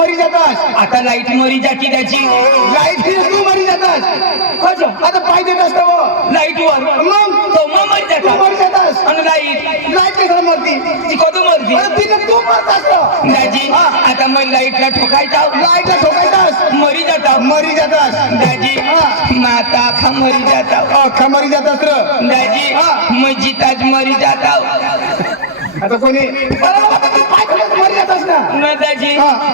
मरी जातास. आता लाईट मरी जाती त्याची. लाईट तू मरी जातास. कसं आता पाहिजे नसतं लाईट वर मग तो मग मरी तू जाता. मरी जातास. आणि लाईट लाईट कशाला मरती. ती कधी मरती तिने तू मरतास ना. दाजी. आता मग लाईटला ठोकायचा लाईटला ठोकायतास. मरी जाता. मरी जातास. दाजी माता आखा मरी जाता. अख्खा मरी जातास र. दाजी मग जिताच मरी जाता. आता कोणी मरी जातास ना. न दाजी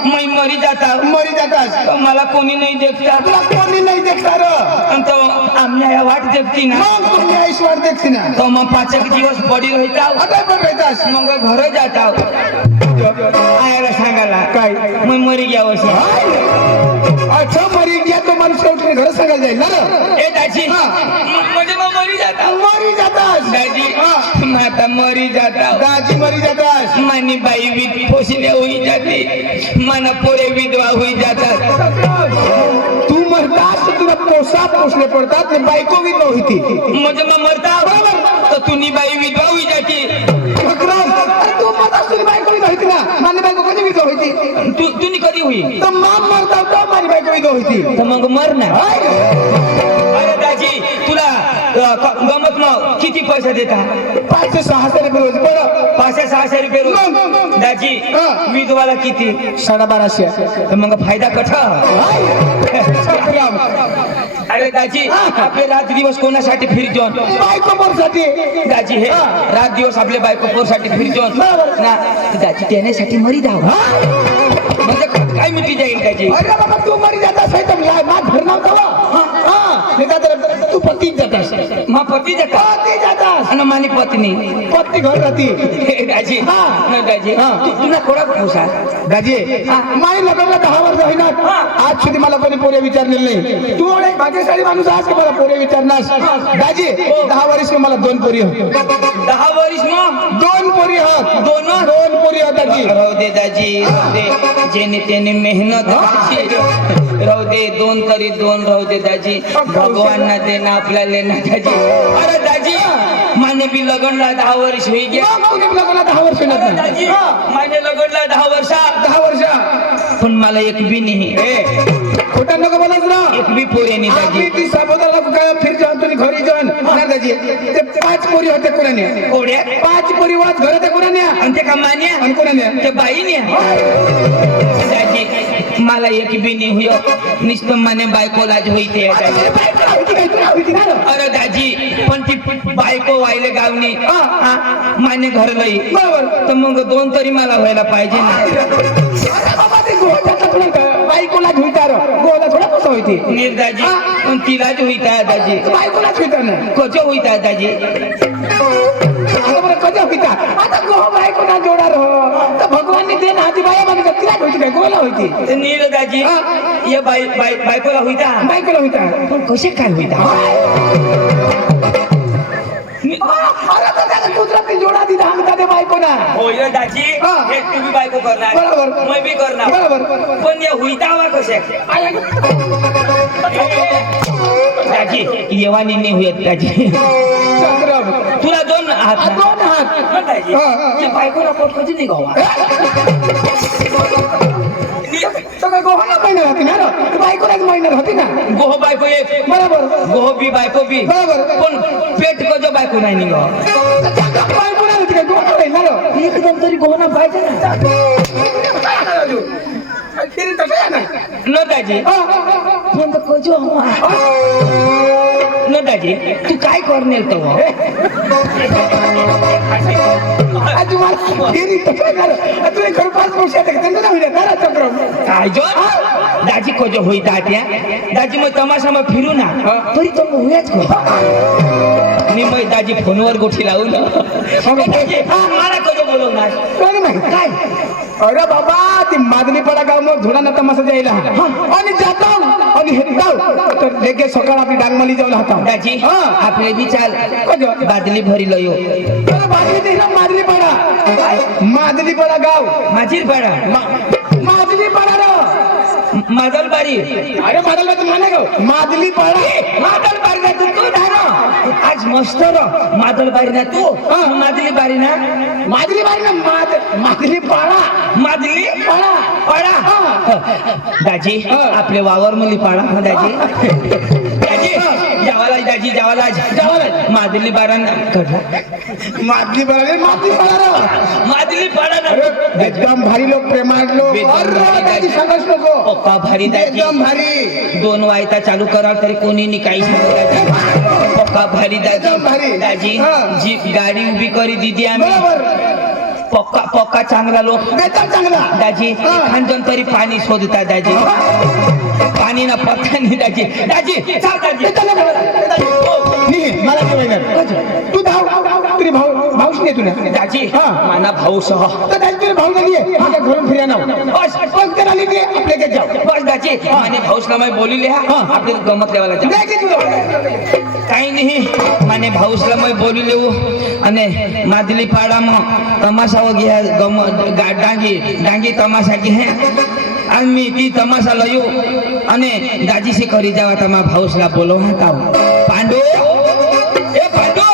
मी मरी जाता. मरी जातास. मला कोणी नाही देखता. तुला कोणी नाही देखता र. तो आम्ही या वाट देखती ना. मग तुम्ही ऐश्वर देखती ना. तो मग 5 एक दिवस पडी राहता. आता पण राहतास. मग घर जाता. आयाला सांगायला काय मग मरी घ्या वर्ष. अच्छा मरी गया तो माणूस उठले घर सांगायला जाईल ना. ए दाजी म्हणजे मग मरी जाता. मरी जातास. दाजी माता मरी जाता. दाजी मरी जातास. मानी बाई विध पोसले होई जाते. मना पोरे विधवा होई जातात. तू मरतास तुला पोसा पोसले पडतात ते बायको विधवा होती. म्हणजे मग मरता तर तुनी बाई विधवा होई जाते. तू मरतास तुझी बायको विधवा होती ना. माझी बायको कधी विधवा होती. तुनी कधी होई तर माम मरता तो माझी बायको विधवा होती. तर मग मर ना. अरे दाजी तुला गमत मग किती पैसा देता. 500-600 रुपये रोज बरं. 500-600 रुपये रोज. दाजी विधवाला किती. 1250. तर मग फायदा कठा. अरे दाजी आपले रात दिवस कोणासाठी फिरतो. बायको पोरसाठी. दाजी हे रात दिवस आपल्या बायको पोरसाठी फिरतो ना. दाजी देण्यासाठी मरी जाव म्हणजे काय मिठी जाईल त्याची. अरे बाबा तू मरी जातास आहे तर माझ घर नाव तू पती जातास. मग पती जाता. पती जातास. आणि मानी पत्नी पत्नी घर राहती. दाजी दाजी तुला कोणा पोसा. दाजी माझ्या लग्नाला 10 वर्ष होईनात. आज સુધી मला कोणी पोरे विचारलेले नाही. तू एक भाग्यशाली माणूस आहेस की मला पोरे विचारनास. दाजी 10 वर्ष मला 2 पोरी होत. 10 वर्ष मग 2 पोरी होत. 2 पोरी होत दाजी. राहू दे दाजी राहू दे. जेने त्याने मेहनत राहू दे. 2 तरी 2 राहू दे दाजी. भगवान ना दे ना आपल्याला ना दाजी. अरे दाजी माने बी लगनला 10 वर्ष होई गया. लग्नाला 10 वर्ष होईनात. दाजी माने लगनला 10 वर्ष. 10 वर्ष पण मला एक बी नाही. खोटा नको बोलास ना. एक बी पोरे नाही दाजी. ती साबोदाला काय फिर जाऊन तुम्ही घरी जाऊन ना दाजी. ते 5 पोरी होते कोणाने. कोड्या 5 पोरी वाद घर होते कोणाने. आणि ते का मान्या आणि कोणाने. ते बाईने. दाजी मला एक बी नाही हुयो. नुसतं माने बायकोलाच होईते. अरे दाजी पण ती बायको व्हायला गावनी माने घर लई. तर मग 2 तरी मला व्हायला पाहिजे ना. बायकोला झुईतार गोला थोडा कसं होती. दाजी पण तिलाच होईता दाजी. बायकोला झुईतार ना कच होईता दाजी. आता बरं कधी होईता. आता गोह बायकोला जोडा रहो तर भगवानने दे ना. ती बाया म्हणजे तिला होती काय गोला होती. नील दाजी ये बायकोला होईता. बायकोला होईता पण कसे काय होईता. जोडा दिला सांगता ते बायकोना. होय दाजी हे तुम्ही बायको करणार. बरोबर. मी बी करणार. बरोबर. पण या हुईतावा कसे दाजी येवानी नाही होत दाजी. तुला 2 हात ना. 2 हात. दाजी ते बायकोला पोट कधी नाही गावा. तो काय गोहाना महिना होती ना. बायकोलाच महिना होती ना. गोह बायको एक बरोबर. गोह बी बायको बी. बरोबर. पण पेट कजो बायको नाही निघा. बायको नाही होती काय गोहाना महिना. एकदम तरी गोहना पाहिजे ना. न दाजी पण कजो न दाजी तू काय करणे तो. काय जो दाजी कजो होईता त्या. दाजी मग तमाशा मग फिरू ना तरी तो होयाच को. मी मग दाजी फोनवर गोठी लावू ना. मला कजो बोलवणार काय. अरे बाबा ती मादलीपाडा गाव मग धुडा तमाशा जायला आणि जाता आणि हेताव तर लेके सकाळ आपली डांगमाली जाऊन हाता. दाजी आपले विचार बादली भरी लयो. बादली दिला मादलीपाडा. मादलीपाडा गाव माझीर पाडा. मादलीपाडा रो मादलबारी अरे मादल बारी माने गो मादली पाळा मादलबारी ना तू धानो आज मस्त र मादलबारी ना तू मादली बारी ना मादली बारी ना मादली पाळा मादली पाळा पाडा दाजी आपले वावर मुली पाडा दाजी दाजी जावाला दाजी जावाला मादली बारा कडला मादली पाळा मादली पाळा मादली पाडा ना एकदम भारी लोक प्रेमाळ लोक दाजी सांगच नको पप्पा भारी दाजी एकदम भारी 2 वायता चालू करा तरी कोणी नाही काही सांगत दाजी पप्पा भारी एकदम भारी. दाजी दाजी हा. जी गाडी उभी करी दिदी आम्ही बरोबर पक्का पक्का चांगला लोक बेताल चांगला दाजी हा. खांजन तरी पाणी शोधता दाजी पाणी ना पत्ता नाही दाजी दाजी चाल दाजी बेताल नाही मला ते माहिती तू धाव तुझे भाऊच नाही तुला दाजी हा. माना भाऊ सह तर दाजी तुझे भाऊ नाहीये माझ्या घरून फिरा ना बस बस त्याला लिहिते आपल्या घरी जाऊ बस दाजी माने भाऊसला मैं बोली लिहा आपले गमत लेवाला जा दे की तुला काही नाही माने भाऊसला मैं बोली लेऊ અને માદલી પાડામાં તમાશાઓ ગયા ગમ ડાંગી તમાશા કે હે આમી તી તમાશા લયો અને દાજીસી કરી જાવા તમા ભાઉસલા બોલો હતાઓ પાંડુ એ પાંડુ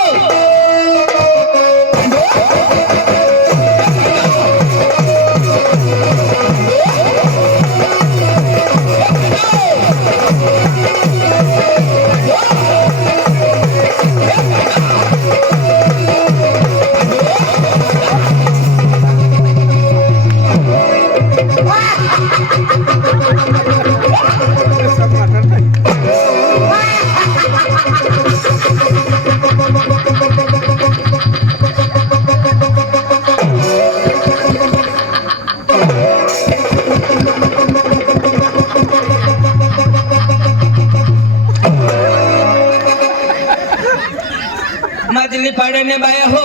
मादली पाड्याने बाया हो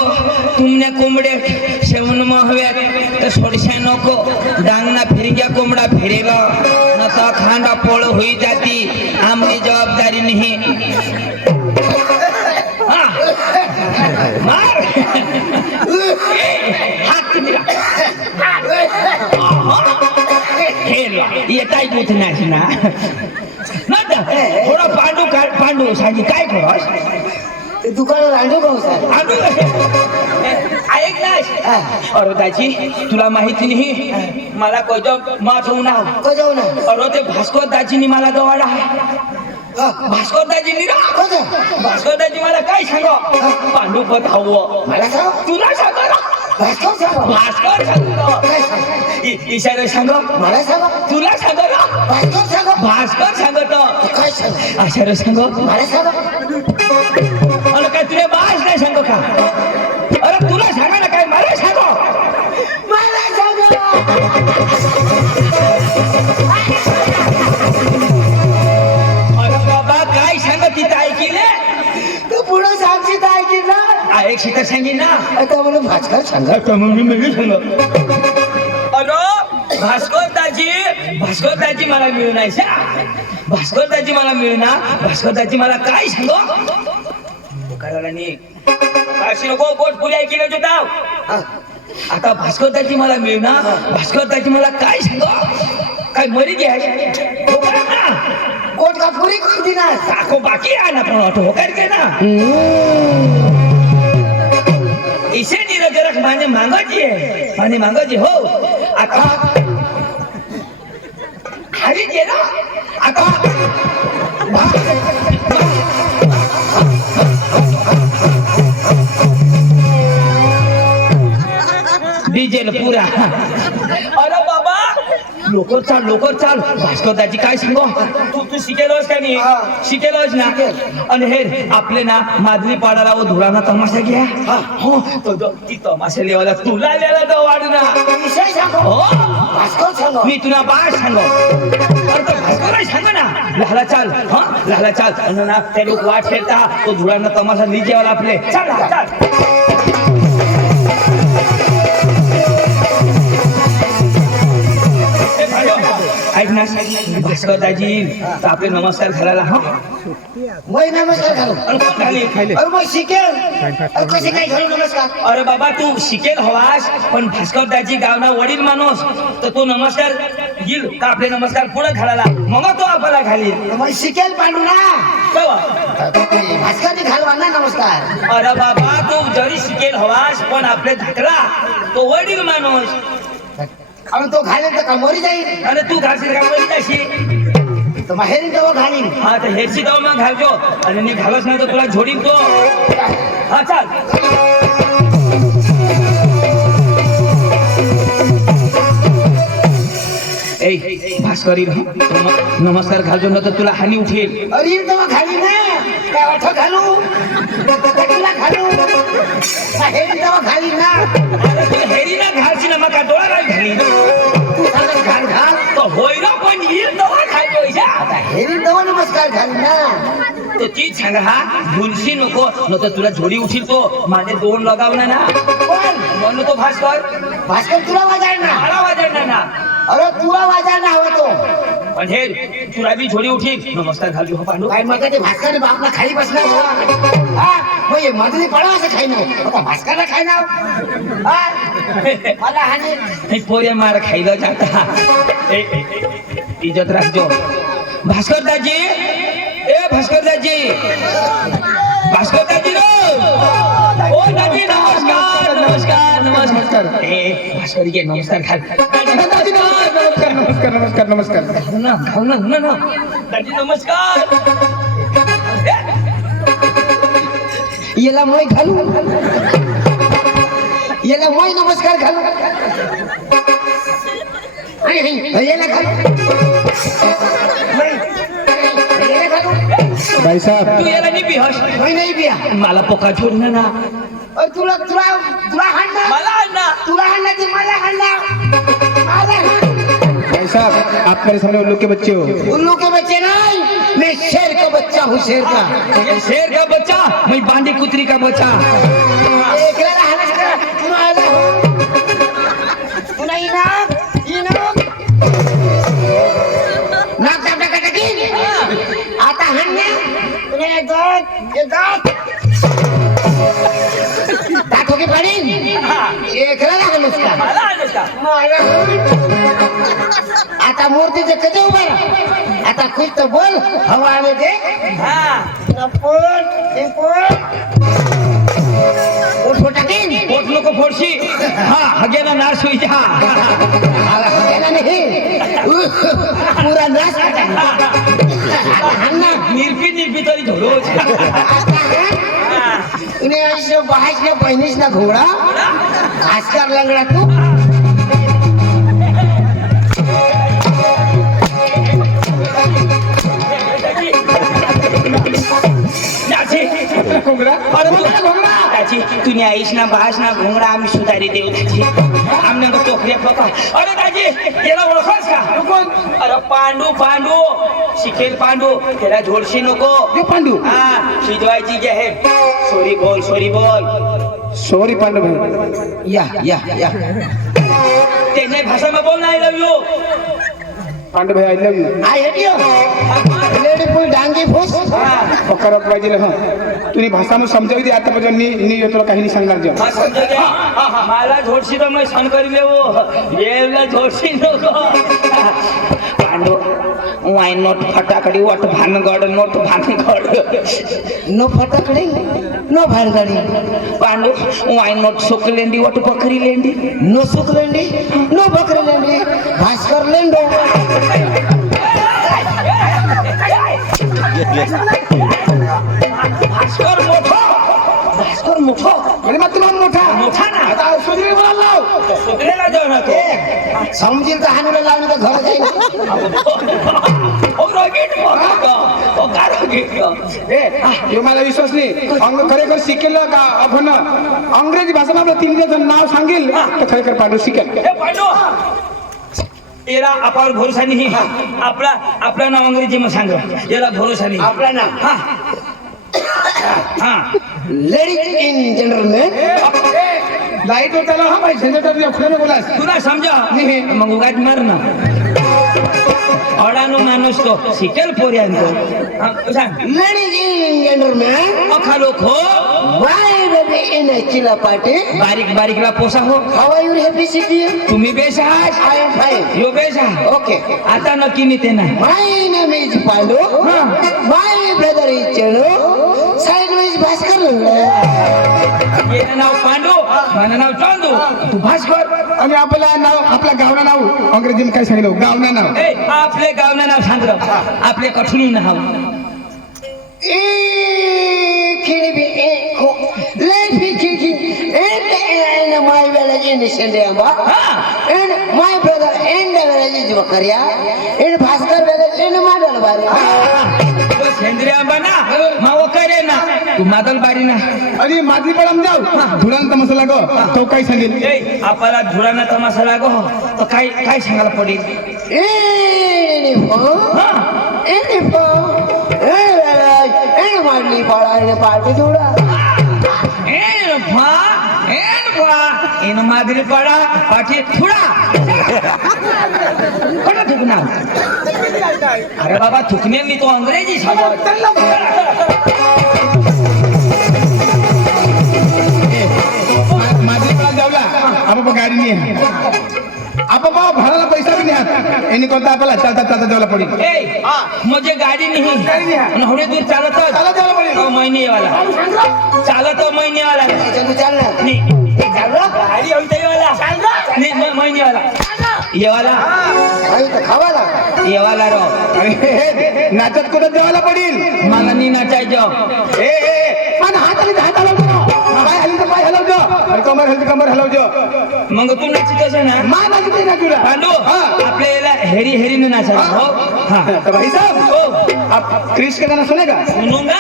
तुमने कोंबडे शेवण हव्यात तर सोडशा नको डांगना फिरग्या कोंबडा फिरेगा न तर खांदा पोळ होई जाती आमची जबाबदारी नाही हा. मार हात तिला. येताय कुठे नाही ना थोडा पांडू सांगी काय करोस दुकानात आणू भाऊ साहेब आणू ऐक ना अरे दाजी तुला माहिती नाही मला कोजो माथ होऊ ना जाऊ ना अरे ते भास्कर दाजीनी मला गवाडा भास्कर दाजीनी ना भास्कर दाजी मला काय सांग पांडू पद हवं मला सांग तुला सांग भास्कर सांग भास्कर सांग काय सांग इशारा सांग मला सांग तुला सांग भास्कर सांग भास्कर सांगत काय सांग आशारा सांग मला सांग अरे काय तुला बास नाही सांगू का अरे तुला सांगा ना काय मला सांगो मला सांग अरे बाबा काय सांग तिथं ऐकिले तू पुढे सांगशील काय की ना एक शिकर सांगी ना आता मला भास्कर सांग अरे भास्कर दाजी मला मिळून भास्कर दाजी मला मिळणार भास्कर दाजी मला काय सांगो करायला नाही अशी नको पोट पुरी ऐकलं होता आता भास्कर दाजी मला मिळणार भास्कर दाजी मला काय सांगो काय मरी घ्या कोट का पुरी कोण दिना साखो बाकी आहे ना पण ऑटो करके ना इसे नहीं जरा माने मांगो जी हो आता खाली गेला आता डीजेल पुरा अरे बाबा लोकर चाल भास्कर दाजी काय सांगो तू शिकेलोस का नाही शिकेलोस ना आणि हे आपले ना मादली पाडाला व धुराना तमाशा घ्या हो तो ती तमाशा लेवाला तुला लिहायला तो वाढू ना विषय सांग हो भास्कर सांग मी तुला बाळ सांगो अरे तो भास्कर सांग ना लहला चाल आणि ना ते लोक वाट खेळता तो धुराना तमाशा लिजेवाला आपले चाल ऐक ना भास्कर दाजी तर आपले नमस्कार घालायला हा वय नमस्कार घालू खाली अरे मग शिकेल कसे काय घालू नमस्कार अरे बाबा तू शिकेल हवास पण भास्कर दाजी गावना वडील माणूस तर तो नमस्कार येईल का आपले नमस्कार पुढे घालायला मग तो आपल्याला घालील मग शिकेल पांडू ना तेव्हा भास्करनी घालवा ना नमस्कार. अरे बाबा तू जरी शिकेल हवास पण आपले धाकला तो वडील माणूस आणि तो घालेल तर का मरी जाईल. आणि तू घालशील का वडील अशी तर बाहेर तेव्हा घालीन. हा तर हेरशी जाऊ मग घालतो आणि मी घालच नाही तर तुला झोडीन तो हा चाल ए भास्करी नमस्कार घालतो ना तर तुला हानी उठेल अरे तेव्हा घालीन ना काय वाटत घालू कटीला घालू बाहेर तेव्हा घालीन ना. अरे तू हेरी ना घालशी ना मग का डोळा नाही घाली तू सांगत घाल घाल तो होईना पण येईल तेव्हा घालतो हेरी तेव्हा नमस्कार घालीन ना. तो तीच सांग हा भुलशी नको न तर तुला झोडी उठील तो माझे दोन लगावना ना पण म्हणून तो भास्कर भास्कर तुला वाजाय ना. मला वाजणार ना अरे तुला वाजाय ना हवा तो. पण हे तुला बी झोडी उठील नमस्कार घालतो हो पांडू काय मग ते भास्कर बापला खाली बसणार बोला. हा मग हे मधली पडवा असं खाई ना आता भास्करला खाई ना. मला हानी हे पोरे मार खायला जाता इज्जत राखजो भास्कर दाजी ए भास्कर दाजी भास्कर दाजी ओ दाजी नमस्कार नमस्कार नमस्कार ए भास्कर ये नमस्कार घाल दाजी नमस्कार नमस्कार नमस्कार नमस्कार नमस्कार. ना दाजी नमस्कार याला मै घालू याला मै नमस्कार घालू याला घालू याला घालू भाई साहब तू याला नाही बिहस मै नाही बिया. मला पोका छोडणं ना अरे तुला तुला तुला हाणणार मला आण ना तुला हाणणार ते मला हाणणार. भाई साहब आप मेरे सामने उल्लू के बच्चे हो. उल्लू के बच्चे नहीं मैं शेर का बच्चा हूँ शेर का. ये शेर का बच्चा मैं बांडी कुतरी का बच्चा एकला हाणच करा तुला आला तुला इनाम इनाम नाक टाका टाकी आता हाणणे तुला दात दात होके पडी एकला हाणच का मला आणस का आता मूर्तीचे कधी उभा राहा. आता खुश तर बोल हवा आले दे हा पोट टाकीन पोट नको फोडशी हा हगेना नाश होई जा पुरा नाश निर्पी तरी धोरो बहाश ना बहिणीस ना घोडा भास्कर लंगडा तू घोंगडा अरे त्याची तुम्ही आईश ना बास ना घोंगडा आम्ही सुधारी देऊ त्याची आमने तो टोकऱ्या पका अरे दाजी त्याला ओळखास का कोण अरे पांडू शिकेल पांडू त्याला झोडशी नको ये पांडू हा शिजवायची जे आहे सॉरी बोल सॉरी पांडू भाई. या त्याने भाषा में बोलना आई लव यू पांडू भाई I love you. I hate you lady फुल डांगी फुस पक्का रोक पाहिजे हो तुम्ही भाषा में समजावी दे आतापर्यंत नी तुला काही नाही सांगणार जेव्हा हाँ समझो क्या माला झोडशी तो मैं सन कर ले वो ये झोडशी नको पांडू वाय नोट फटाकडी वट भानगड नोट भानगड नो फटाकडे नो भानगडी पांडू वाय नोट सुकलेंडी वट बकरी लेंडी नो सुकलेंडी नो बकरी लेंडी भास्कर लेंडो भास्कर मोठो अरे मग तुला मोठा ना आता सुधीर बोलायला लाव. सुधरेला जाऊ ना तो समजील तर हाणूला लावून तर घर जाईल यो माझा विश्वास नाही खरेखर शिकेल का आपण अंग्रेजी भाषा आपलं 3 दिवस नाव सांगेल तर खरेखर पांडू शिकेल. याला आपण भरोसा नाही आपला नाव अंग्रेजी में सांग याला भरोसा नाही आपला नाव हा हा लेडीज इन जनरलमॅन लाईट होता ना हा भाई जनरेटर ने बोला तुला समजा मग उगाच मार ना अडानो माणूस तो शिकेल पोऱ्यांतो सांग लेडीज इन जनरलमॅन अखा लोक माय बेबी इन चिला पार्टी बारीक बारीकला पोसा हो हाउ आर यू हॅपी सिटी तुम्ही बेश आहात आय एम फाईन यो बेश आहात ओके आता नक्की नेते ना my name is Pandu my brother is चलो साइड इज भास्कर ये नाव पांडू माझं नाव चांदू तू भास्कर आणि आपलं नाव आपल्या गावना नाव अंग्रेजीत काय सांगितलं गावना नाव ए आपले गावना नाव सांग आपले कठून नाव ए खिडी बी ए को लाइफ इज चिकिंग एंड माय विलेज इन सेंडियाबा and my brother and village is बकरिया एंड भास्कर विलेज इन माडल बारी सेंद्रिय बना माव करे ना तू मादल बारी ना आणि माझी पण जाऊ धुळांचा मसाला गो तो काय सांगेल ए आपला धुराना तमाशा लागो तर काय काय सांगायला पडेल एंड माडली पाळा पार्टी धुळा इन मादरी पडा पाठी थुडा कोणा थुकणार अरे बाबा थुकणे मी तो अंग्रेजी सांगत माझी पण जाऊला आपण गाडी नाही आपण भाडाला पैसा बी नाही यांनी कोणता आपल्याला चालता चालता द्यायला पडेल ए मुझे गाड़ी नहीं थोड़ी दूर चालत चालत जायला पडेल तो महीने वाला चालत तो महीने वाला चालणार नहीं गाड़ी होते वाला नहीं महीने वाला ये वाला खावाला ये वाला रो अरे नाचत कुठं द्यायला पडेल मला नहीं नाचायचं ए पण हात हलवतो पाय हलवतो पाय हलवतो अरे कमर हलवतो मग तू नाचत असे ना मा नाचते ना तुला पांडू आपल्याला हेरी हेरी ने नाचायला हो हाँ तो भाई साहब हो आप क्रिश का गाना सुनेगा सुनूंगा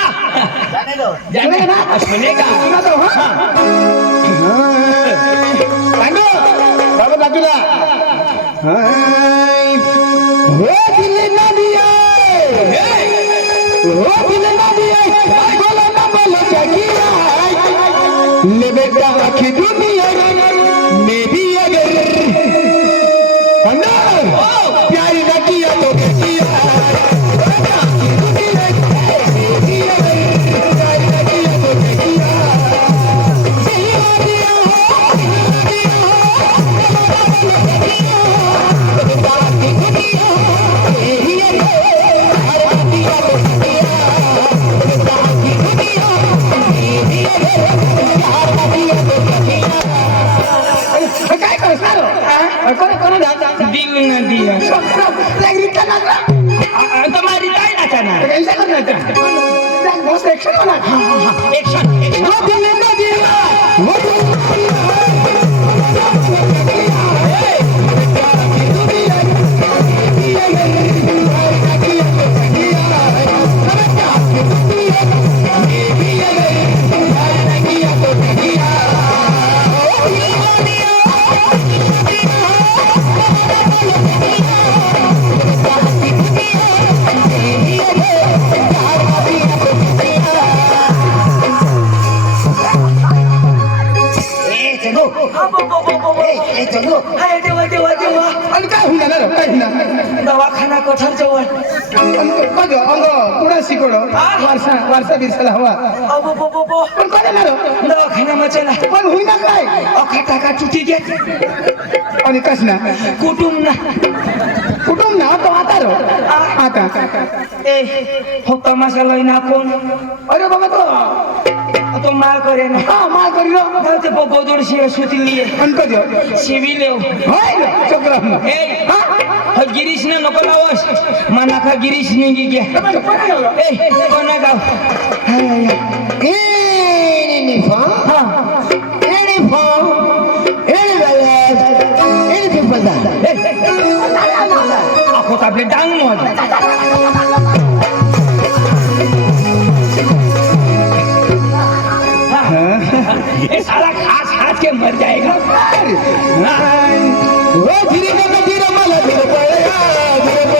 सुनेगा ना सुनेगा सुना तो हाँ पांडू बाबा नाचूला हो दिल ना दिया हो दिल ना दिया बोला ना बोला जागिया ले बेटा आखी दुनिया में भी अगर अंदर प्यार न किया तो क्या किया काय करणार दिल न दिया तुम्हारी काय नाचाना एक्शन आणि काय होणार काय होणार दवाखाना कोठार जवळ अंग पुढे शिकवलं वारसा बिरसाला हवा पण काय येणार दवाखाना मचला पण होईना काय अखा टाका चुटी घे आणि कस ना कुटुंब ना तो आता ए हो तमाशा लईना कोण अरे बाबा तो मार करे ना हा मार करिलो ते गोदोड सुती लिए पण कधी शिवी लेव होय चक्र ए हा गिरीश ने नको लावस मना का गिरीश ने गे ए कोणा गाव आखो आपले डांग मोज ये साला खास के मर जाएगा वो धीरे धीरे मला धीरे पळया मला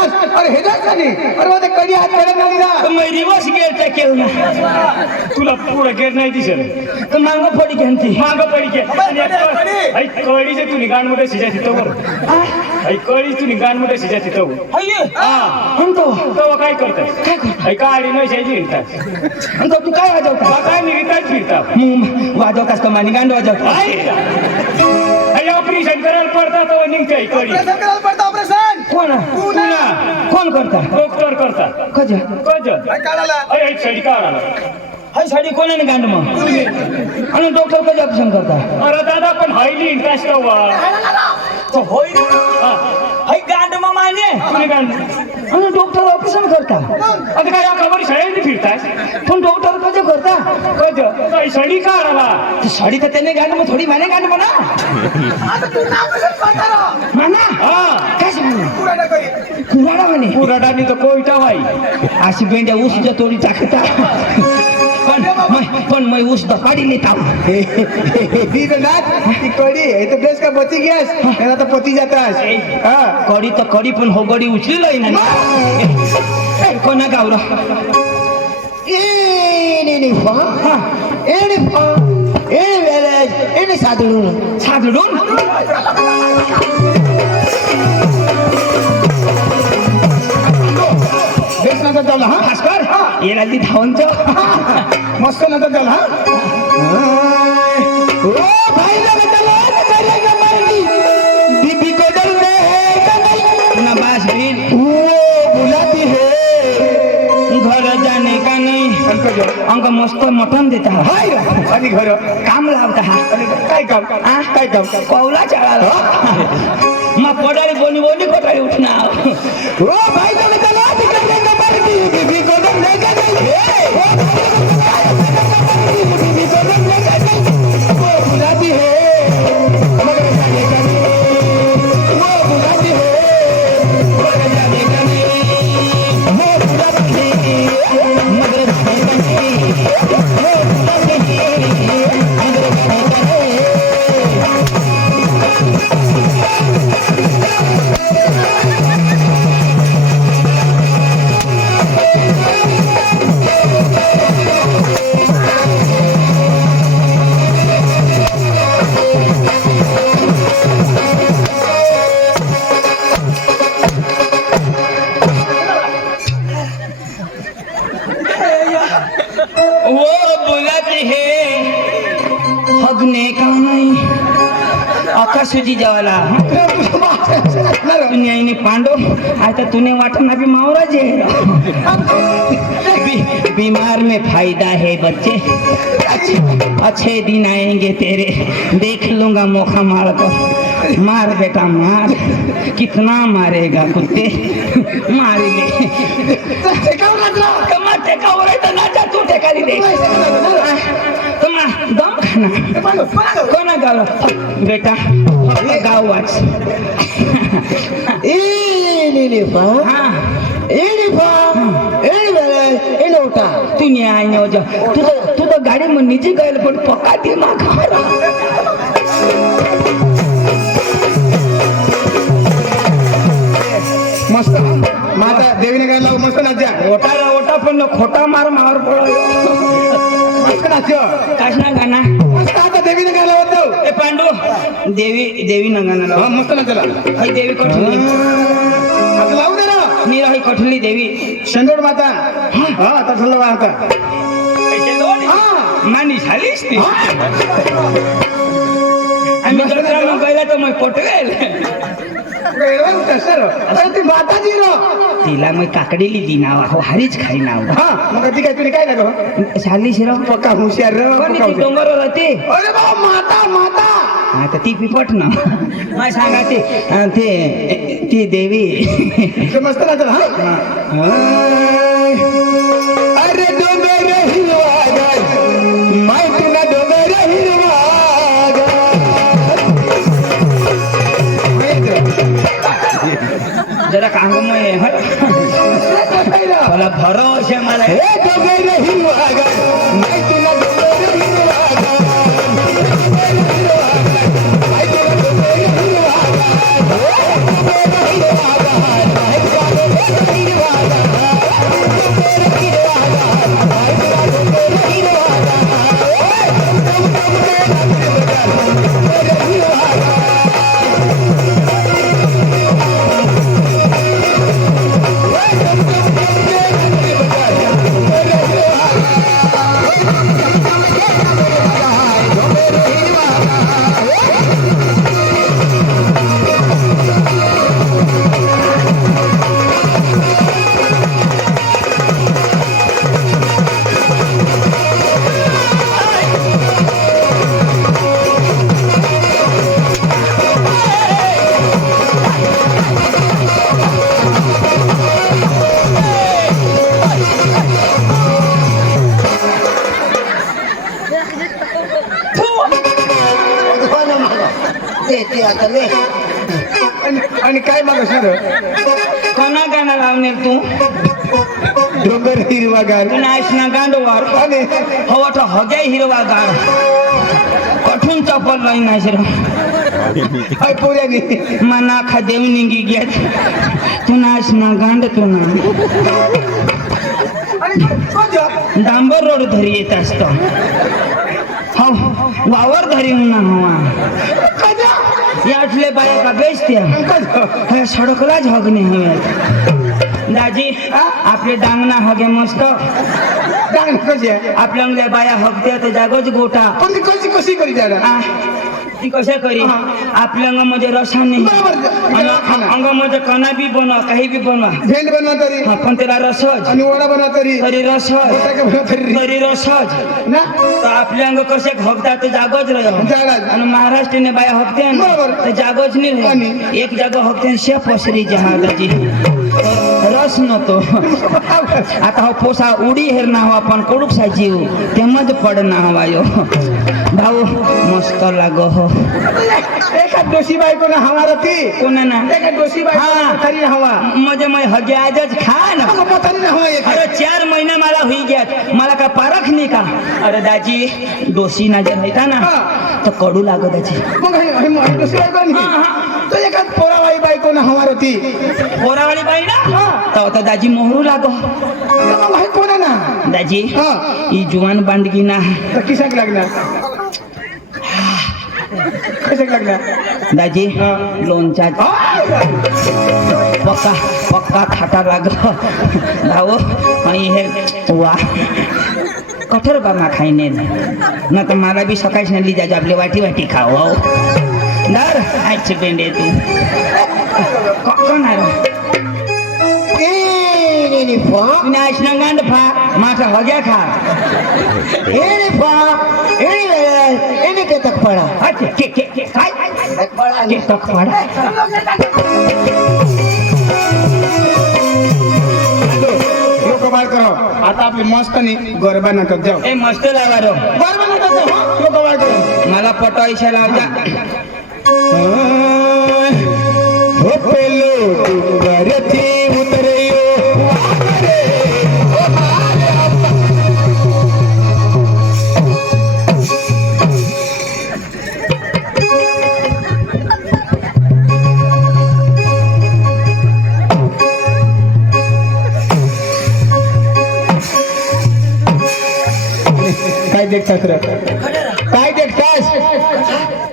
जास अरे हे जास नाही अरे मग ते कधी हात करत नाही ना मग रिवर्स गेअर टाकेल ना तुला पुढे गेट नाही दिसत तर मांग पडी घ्यानती माग पडी घे कळीचे तुम्ही गाण मोठे शिजा तिथं कळी तुम्ही गाण मोठे शिजा तिथं तेव्हा काय करतात गाडी नाही शायची हिंडतात तू काय वाजवता काय निघतात फिरतात वाजवतास का मानी गांड वाजवता ऑपरेशन करायला पडतात तेव्हा निघते कळी कोण कोण करता डॉक्टर करतात कज कज अरे साडी काढायला हाय साडी कोणाने गांड मग आणि डॉक्टर कधी ऑपरेशन करता अरे दादा पण हायली इंटरेस्ट तो होय हाय गांड मग माने तुम्ही गाण आणि डॉक्टर ऑपरेशन करता आता काय खबर शाळेत फिरताय पण डॉक्टर कधी करता कज काही साडी काढायला ती साडी तर त्याने गांड मग थोडी माने गांड म्हणा म्हणा काय म्हणा कुराडा म्हणे पुराडानी तर कोयटा वाई अशी बेंड्या ऊस तोडी टाकता पण मैं ऊस दपाडी लेता ती तर ना ती कडी हे तर बेस का पती गॅस त्याला तर पती जातास कडी तर कडी पण हो गडी उचली ना कोणा गावरा साधडून बेस नंतर चालला हा भास्कर येणार ती धावनच मस्त नंतर चालला हा ओ भाई लोग चलो करेगा मर्दी बीबी को डर ना बास भी वो बुलाती है घर जाने का नहीं अंक मस्त मटन देता है हाय आणि घर काम लावता है काय काम काय काम कौला चढ़ा मग कोडाळी बोनी बोनी कोटाळी उठना ओ भाई लोग चलो करेगा मर्दी बीबी को डर लेगा नहीं बीबी को डर लेगा नहीं वो बुलाती है मगर जाने का नहीं वो बुलाती है मगर जाने का नहीं वो बुलाती है मगर जाने का नहीं वो बुलाती है मगर जाने का नहीं वो बोलाती है हगने का नहीं आकाशजी जेवायला न्यायने पांडव आता तूने वाटना भी मावराज है बीमार में फायदा है बच्चे अच्छे दिन आएंगे तेरे देख लूंगा मौका मार कर मार बेटा मार कितना मारेगा कुत्ते मार ले नाचा तू टेकारी दे तुम्हा दम खाना कोणा गाव बेटा गाव वाच तू न्याय तुझं गाडी मग निजी गायला पण पक्का ती माग मस्त माता देवीने काय लावू मस्त नाच्या ओटा पण खोटा मार पडो मस्त नाच्य काशना गाना मस्त आता देवीने काय लावत जाऊ ए पांडू देवी नंगाना हा मस्त नाचला ही देवी कठली आता लावू दे ना नीरा ही कठली देवी शेंदोड माता हा आता ठरलं आता हा मानी झालीस ती आम्ही जत्रा मग गेला तर मग पटवेल ती माताजी रो तिला मग काकडीली दी नाव हो हरीच खाई नाव हा मग ती काय तुला काय लागो झाली शिरो पक्का हुशार रे कोणी ती डोंगर राहते अरे बाबा माता आता ती पिपट ना काय सांगा ते ती देवी मस्त नाचला हा अरे डोंगर हिरवा गाय माय तुला डोंगर हिरवा जरा कांगमय मला भरोसा मला हे डोंगर हिरवा गाय माय तुला डोंगर हिरवा गाय असतं आणि काय मागणार कोणा गाणं लावणार तू डोंगर हिरवागार तू नाचना गांडवार आणि हवा तर हगे हिरवागार कठून चपल नाही नाचर काय पोऱ्याने मना खादेव निघी घेत तू नाचना गांड तू ना डांबर रोड धरी येत असतो हो वावर धरी ना हवा यातले बाया का बेचत्या सडकला झगणे हव्यात दाजी आपले डांगना हगे मस्त डांग कशी आहे आपल्या बाया हगत्या तर जागोच गोटा पण ती कशी कशी करी जाणार ती कशा करी आपल्या अंगामध्ये रसाने अंगामध्ये कणा बी बनवा काही बी बनवा भेंड बनवा तरी पण त्याला रसच आणि वडा बनवा तरी तरी रसच बटाटे बनवा तरी तरी रसच ना तर आपले अंग कसे हगतात तर जागोच राह जागोच. आणि महाराष्ट्राने बाया हगते बरोबर. तर जागोच नाही आणि? राह. एक जागा हगते शे पसरी जहाजाची रस नव्हतो आता हा पोसा उडी हेर ना हवा पण कोडूक साजीव तेमच पड ना हवा यो भाऊ मस्त लागो हो एका दोषी बायको ना हवा ती कोणा ना एका दोषी बायको तरी हवा म्हणजे मग हगे आजच खा ना तरी ना हवा एक अरे 4 महिने मला होई ग्यात मला का पारख नाही का अरे दाजी डोसी ना जर होता ना तर कडू लागत त्याची मग हे दोषी बायको नाही तो एका पोराबाई बायको ना हवा ती पोरावाली बाई ना तर आता दाजी मोहरू लागो मग हे कोण आहे ना दाजी हा ही जुवान बांडगी ना तर किशाक लागणार कशाक लागणार दाजी लोणचा पक्का पक्का खाटा लाग भाऊ आणि हे वा कठोर बामा खाईने ना तर मला बी सकाळी नली जायचं आपली वाटी वाटी खाऊ दर आजचे पेंडे तू कोण आहे नाचना गांड फा माझा हग्या खा એને કે તક પડા काय તક પડા के तक पाडा लोक बाळ करो आता आपली मस्त नाही गरबा नाटक जाऊ ए मस्त लावा रो गरबा नाटक जाऊ लोक बाळ करो मला पटवायच्या लावजा हो पेलो डुंगरती उतरयो काय देखतास रे काय देखतास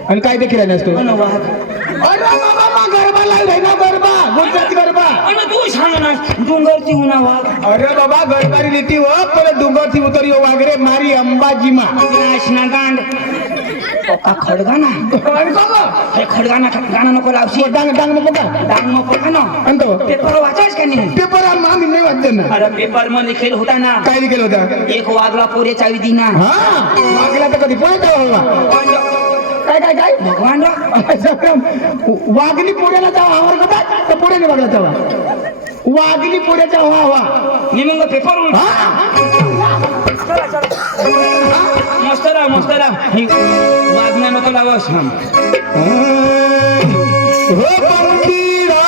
आणि काय देखील राहिलास तू अरे बाबा गरबा लागलाय ना गरबा गुजरात गरबा तू सांग ना डोंगरची उन्हा वाघ अरे बाबा गरबारी नीती हो पण डुंगरची उतरियो वागरे मारी अंबाजीमा नाचना गांड का खडगाना आणि का गं? हे खडगाना गाणं नको लावशी डांग डांग नको का डांग नको का ना आणि तो पेपर वाचायच का नाही पेपर आम्ही नाही वाचते ना अरे पेपर मध्ये खेळ होता ना काय लिहिलं होतं एक वाघला पोरे चावी दिना हा वागला तर कधी पुढे जाऊ काय काय काय भगवान वागली पुण्याला जावा आवर कदा तर पुढे नाही बघला जावा वागली पुण्याचा हवा हवा मी मग पेपर मस्त राह वागण्या नको लावस हम हो पंखीरा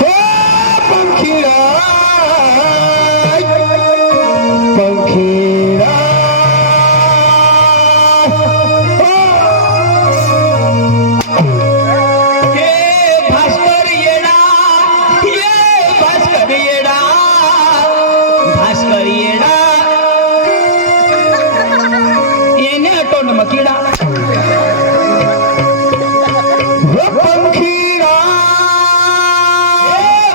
हो पंखीरा पंखीरा भास्कर येडा येणे तोंड मग किडा पंखीरा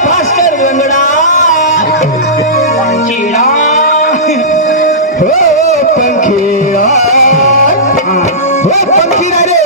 भास्कर गंगडा किडा हो पंखीरा हो पंखीरा रे